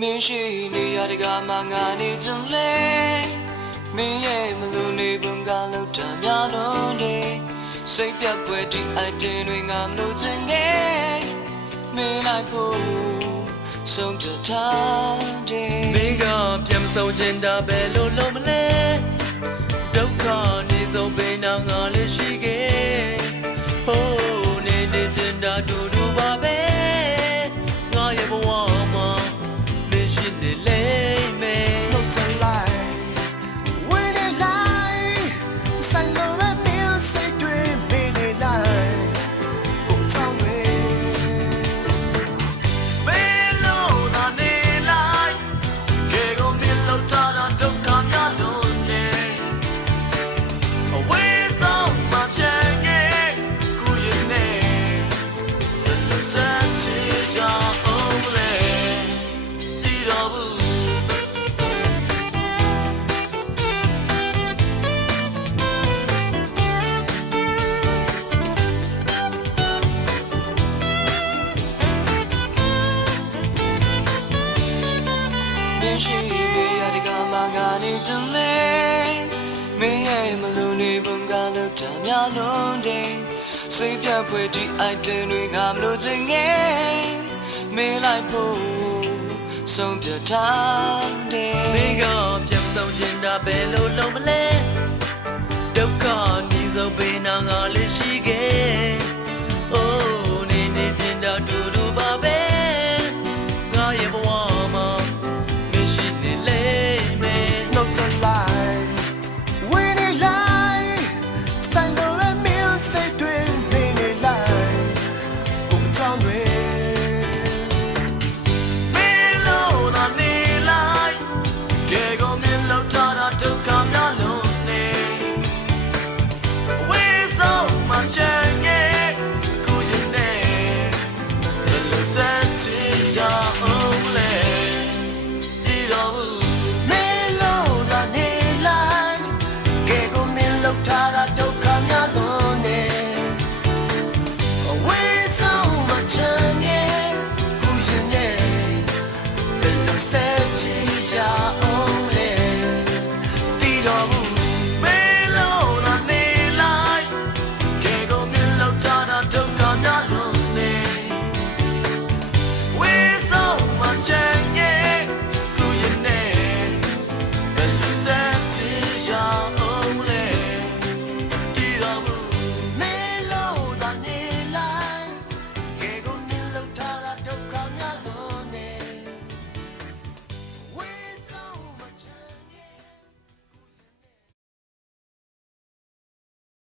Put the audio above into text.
မင်းရှိနေရတကမှငါနေကြလေမင်းရဲ့မလူနေပုံကလောက်တာများလုံးတယ်စိတ်ပြတ်ပွဲဒီအတင်းတွေငါမလို့ချင်ခဲ့မင်းလိုက်ဖို့ဆုံးဖြတ်ထားတယ်မင်းကပြန်မဆုံးချင်တာပဲလို့လုံးမလဲဒုက္ခနေဆုံးပေးနာငါလေးရှိခဲ့ဟိုးနေနေချင်တာတူတူပါပဲငါရဲ့ဘဝမှာမင်းရှိနေလေမယ် No sunlight when it light sun no red meal say dream in it light go down way Bello na ne lai ke go mi lo ta da duk ka nya lo ne away so ma chen ye ku yin ne the lo san chi ja om le ti do buရှိနေရတကမှငါနေကြလေမင်းရဲ့မလူနေပုံကလောက်တာများလုံးတယ်စိတ်ပြတ်ဖွယ်ဒီအိုက်တန်တွေငါမလို့ချင်ငယ်မင်းလိုက်ဖို့ဆုံးဖြတ်ထားတယ်မင်းကပြန်ဆုံးချင်တာပဲလို့လုံးမလဲဒုက္ခနေဆုံးပေးနာငါလေးရှိခဲ့အိုးနေနေချင်တာတူတူပါပဲငါရဲ့ဘဝမှာno sunlight when it light sun no red meal say dream in it light go down way Bello na ne lai ke go mi lo ta da duk ka nya lo ne we so ma chen ye ku yin ne the lo san chi ja om le di do Tara toka nyalone away so much anye kujine bello se